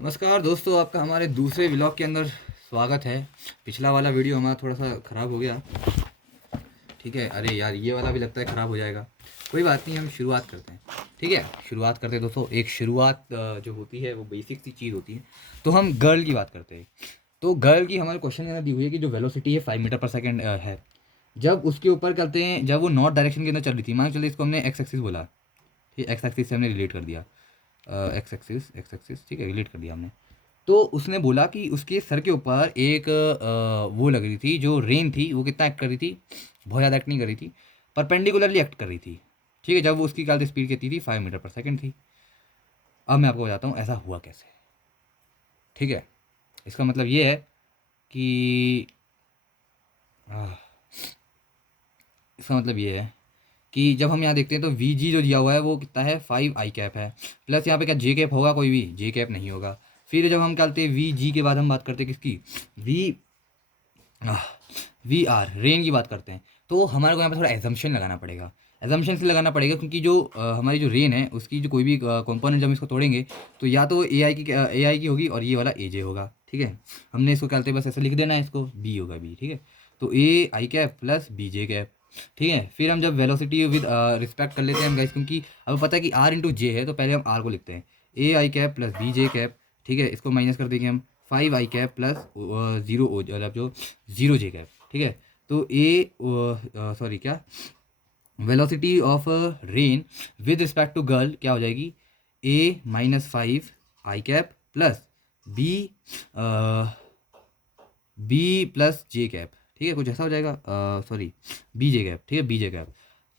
नमस्कार दोस्तों, आपका हमारे दूसरे व्लॉग के अंदर स्वागत है। पिछला वाला वीडियो हमारा थोड़ा सा ख़राब हो गया। ठीक है, अरे यार ये वाला भी लगता है ख़राब हो जाएगा। कोई बात नहीं, हम शुरुआत करते हैं। ठीक है, शुरुआत करते हैं दोस्तों। एक शुरुआत जो होती है वो बेसिक सी चीज़ होती है। तो हम गर्ल की बात करते हैं। तो गर्ल की हमारे क्वेश्चन के अंदर दी हुई है कि जो वेलोसिटी है 5 मीटर पर सेकेंड है। जब उसके ऊपर करते हैं, जब वो नॉर्थ डायरेक्शन के अंदर चल रही थी, मान के चलिए इसको हमने एक्स एक्सिस बोला। ठीक है, एक्स एक्सिस से हमने रिलेट कर दिया। एक्स एक्सिस ठीक है, रिलेट कर दिया हमने। तो उसने बोला कि उसके सर के ऊपर एक वो लग रही थी, जो रेन थी वो कितना एक्ट कर रही थी, बहुत ज़्यादा एक्ट नहीं कर रही थी, परपेंडिकुलरली एक्ट कर रही थी। ठीक है, जब वो उसकी क्या स्पीड कितनी थी, 5 मीटर पर सेकेंड थी। अब मैं आपको बताता हूँ ऐसा हुआ कैसे। ठीक है, इसका मतलब ये है कि आह, इसका मतलब ये है कि जब हम यहाँ देखते हैं तो वी जी जो दिया हुआ है वो कितना है, 5 आई कैप है। प्लस यहाँ पे क्या जे कैप होगा, कोई भी जे कैप नहीं होगा। फिर जब हम क्या करते हैं वी जी के बाद हम बात करते हैं किसकी, वी वी आर रेन की बात करते हैं। तो हमारे को यहाँ पे थोड़ा एजम्पशन लगाना पड़ेगा। एजम्पशन से लगाना पड़ेगा क्योंकि जो हमारी जो रेन है उसकी जो कोई भी कंपोनेंट जब हम इसको तोड़ेंगे तो या तो ए आई की होगी और ये वाला ए जे होगा। ठीक है, हमने इसको क्या करते हैं, बस ऐसे लिख देना है, इसको बी होगा बी। ठीक है, तो A I cap plus B J cap. ठीक है, फिर हम जब वेलोसिटी विद रिस्पेक्ट कर लेते हैं हम गाइस, क्योंकि अब पता है कि आर इंटू जे है तो पहले हम आर को लिखते हैं, A I cap plus B J cap. ठीक है, इसको माइनस कर देंगे हम, 5 आई कैप प्लस जीरो मतलब जो जीरो जे कैप। ठीक है, तो ए सॉरी क्या, velocity of rain with respect to girl क्या हो जाएगी, A-5 I cap plus B B plus J cap. ठीक है, कुछ ऐसा हो जाएगा, सॉरी बी जे कैप। ठीक है, बी जे कैप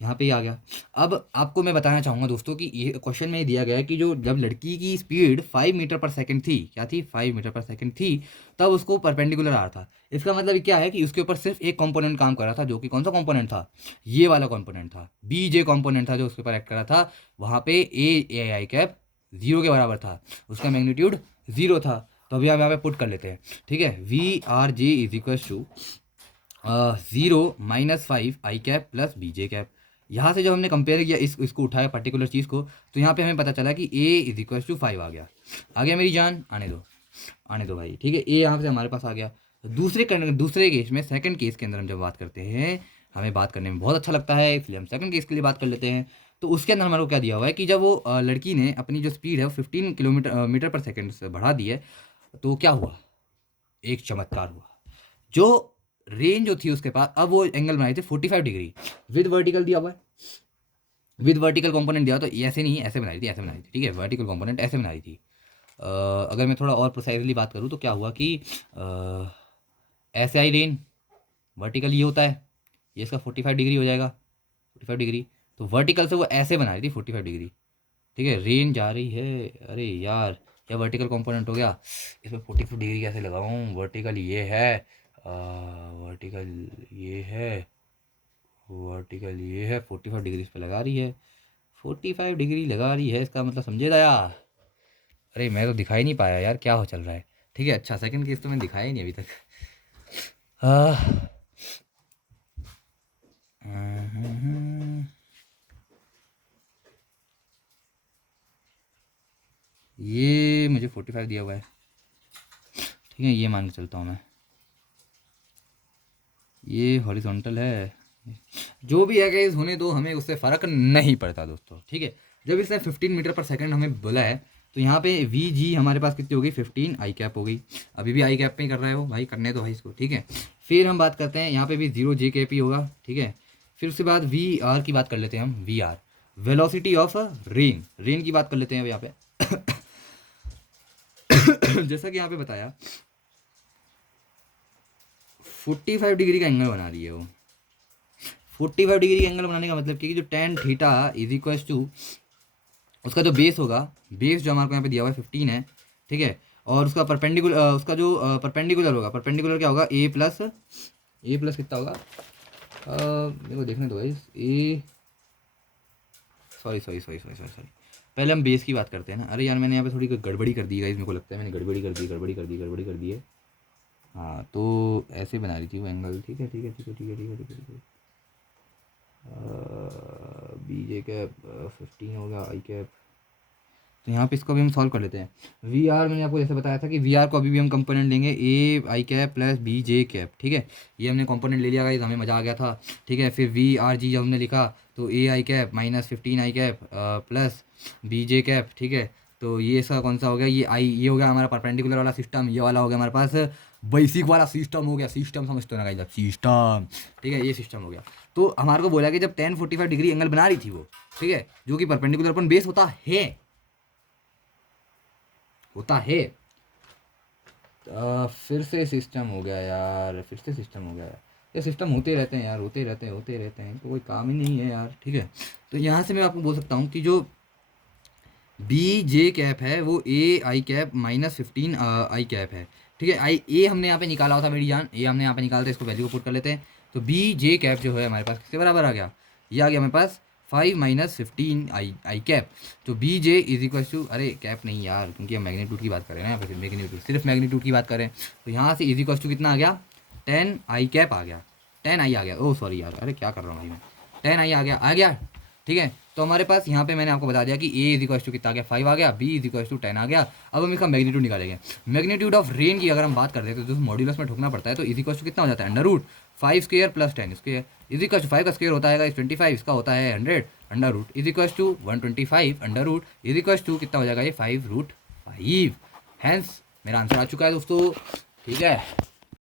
यहाँ पे ही आ गया। अब आपको मैं बताना चाहूँगा दोस्तों कि ये क्वेश्चन में दिया गया है कि जो जब लड़की की स्पीड 5 मीटर पर सेकेंड थी, क्या थी, 5 मीटर पर सेकेंड थी, तब उसको परपेंडिकुलर आ रहा था। इसका मतलब क्या है कि उसके ऊपर सिर्फ एक कंपोनेंट काम कर रहा था, जो कि कौन सा कंपोनेंट था, ये वाला कंपोनेंट था, बी जे कंपोनेंट था जो उसके ऊपर एक्ट कर रहा था। वहाँ पे ए आई कैप जीरो के बराबर था, उसका मैग्नीट्यूड जीरो था। तो अभी हम यहाँ पे पुट कर लेते हैं। ठीक है, we are J is equal to 0-5 I cap plus B J cap. यहाँ से जब हमने कंपेयर किया इसको उठाया पर्टिकुलर चीज़ को, तो यहाँ पे हमें पता चला कि ए इज इक्वल टू 5 आ गया। आ गया मेरी जान, आने दो भाई। ठीक है, ए यहाँ से हमारे पास आ गया। दूसरे केस में, सेकंड केस के अंदर हम जब बात करते हैं, हमें बात करने में बहुत अच्छा लगता है, इसलिए हम सेकंड केस के लिए बात कर लेते हैं। तो उसके अंदर हमारे को क्या दिया हुआ है कि जब वो लड़की ने अपनी जो स्पीड है वो 15 मीटर पर सेकेंड से बढ़ा दी है, तो क्या हुआ, एक चमत्कार हुआ। जो रेंज जो थी उसके पास, अब वो एंगल बनाई थी 45 डिग्री, विद वर्टिकल दिया हुआ है, विद वर्टिकल कंपोनेंट दिया, तो ऐसे नहीं, ऐसे बनाई थी, ऐसे बनाई थी। ठीक है, वर्टिकल कंपोनेंट ऐसे बनाई थी। अगर मैं थोड़ा और प्रोसाइजली बात करूँ तो क्या हुआ कि ऐसे आई रेन, वर्टिकल ये होता है, ये इसका 45 डिग्री हो जाएगा, 45 डिग्री। तो वर्टिकल से वो ऐसे बना रही थी 45 डिग्री। ठीक है, रेन जा रही है, अरे यार क्या वर्टिकल कंपोनेंट हो गया, इसमें 45 डिग्री कैसे लगाऊं, वर्टिकल ये है, वर्टिकल ये है, वर्टिकल ये है, 45 डिग्री इस पे लगा रही है, 45 डिग्री लगा रही है, इसका मतलब समझे दया। अरे मैं तो दिखाई नहीं पाया यार, क्या हो चल रहा है। ठीक है, अच्छा सेकंड केस तो मैंने दिखाया ही नहीं अभी तक। आह, ये मुझे 45 दिया हुआ है। ठीक है, ये मान के चलता हूँ मैं, ये हॉरिजॉन्टल है, जो भी है गाइस होने दो, हमें उससे फ़र्क नहीं पड़ता दोस्तों। ठीक है, जब इसने 15 मीटर पर सेकेंड हमें बोला है, तो यहाँ पे वी जी हमारे पास कितनी हो गई, 15 आई कैप हो गई। अभी भी आई कैप पे ही कर रहा है वो भाई, करने दो भाई इसको। ठीक है, फिर हम बात करते हैं, यहाँ पे भी जीरो जे कैप ही होगा। ठीक है, फिर उसके बाद वी आर की बात कर लेते हैं हम, we are velocity of rain, rain की बात कर लेते हैं अब यहाँ पे। जैसा कि यहाँ पे बताया 45 डिग्री का एंगल बना रही है वो। 45 डिग्री एंगल बनाने का मतलब कि जो tan theta is equal to उसका जो बेस होगा, बेस जो हमारे को यहाँ पे दिया हुआ है 15 है। ठीक है, और उसका परपेंडिकुलर, उसका जो परपेंडिकुलर होगा, परपेंडिकुलर क्या होगा, ए प्लस कितना होगा, मेरे को देखने दो भाई, ए सॉरी, पहले हम बेस की बात करते हैं ना। अरे यार मैंने यहाँ पे थोड़ी गड़बड़ी कर दी है, मेरे को लगता है मैंने गड़बड़ी कर दी है। हाँ, तो ऐसे बना रही थी वो एंगल। ठीक है, बी जे कैप 15 होगा, आई कैप तो यहाँ पे इसको भी हम सॉल्व कर लेते हैं। वी आर मैंने आपको जैसे बताया था कि वी आर को अभी भी हम कंपोनेंट लेंगे A I cap plus B J cap, ठीक है। ये हमने कंपोनेंट ले लिया गाइस, हमें मज़ा आ गया था, ठीक है। फिर वी आर जी जब हमने लिखा तो A I cap minus 15 I cap plus B J cap, ठीक है। तो ये इसका कौन सा हो गया, ये हो गया हमारा परपेंडिकुलर वाला सिस्टम, ये वाला हो गया हमारे पास बेसिक वाला सिस्टम हो गया। सिस्टम समझते हो ना गाइस, सिस्टम, ठीक है, ये सिस्टम हो गया। तो हमारे को बोला कि जब 1045 डिग्री एंगल बना रही थी वो, ठीक है, जो कि परपेंडिकुलर अपन बेस होता है, फिर से सिस्टम हो गया यार, फिर से सिस्टम हो गया यार। ये सिस्टम होते रहते हैं यार, होते रहते हैं, तो कोई काम ही नहीं है यार, ठीक है। तो यहाँ से मैं आपको बोल सकता हूँ कि जो बी जे कैप है वो ए I cap minus 15 I cap है, ठीक है। आई ए हमने यहाँ पे निकाला हुआ था मेरी जान, ए हमने यहाँ पे निकालते, इसको वैल्यू को पुट कर लेते हैं। तो बी जे कैप जो है हमारे पास किसके बराबर आ गया, ये आ गया हमारे पास 5 माइनस 15 आई कैप। तो B J is equal to, अरे कैप नहीं यार, क्योंकि हम मैग्नीट्यूड की बात करें ना यहाँ पे, मैग्नीट्यूड, सिर्फ मैग्नीट्यूड की बात करें, तो यहाँ से इज इक्वल टू कितना आ गया, 10 आई कैप आ गया, 10 आई आ गया, ओह सॉरी यार, अरे क्या कर रहा हूँ भाई मैं, 10 आई आ गया, ठीक है। तो हमारे पास यहाँ पे मैंने आपको बता दिया कि ए इज इक्वल टू कितना आ गया, 5 आ गया, बी इज इक्वल टू 10 आ गया। अब हम इसका मैग्नीट्यूड निकालेंगे। मैग्नीट्यूड ऑफ रेन की अगर हम बात करते हैं तो जो मॉड्यूलस में ठोकना पड़ता है, तो इज इक्वल टू कितना हो जाता है, under root 5 square plus 10 square is equal to 5 का स्क्वायर होता है 25, इसका होता है 100, under root is equal to 125 under root is equal to कितना हो जाएगा ये 5 रूट 5। हैंस मेरा आंसर आ चुका है दोस्तों, ठीक है।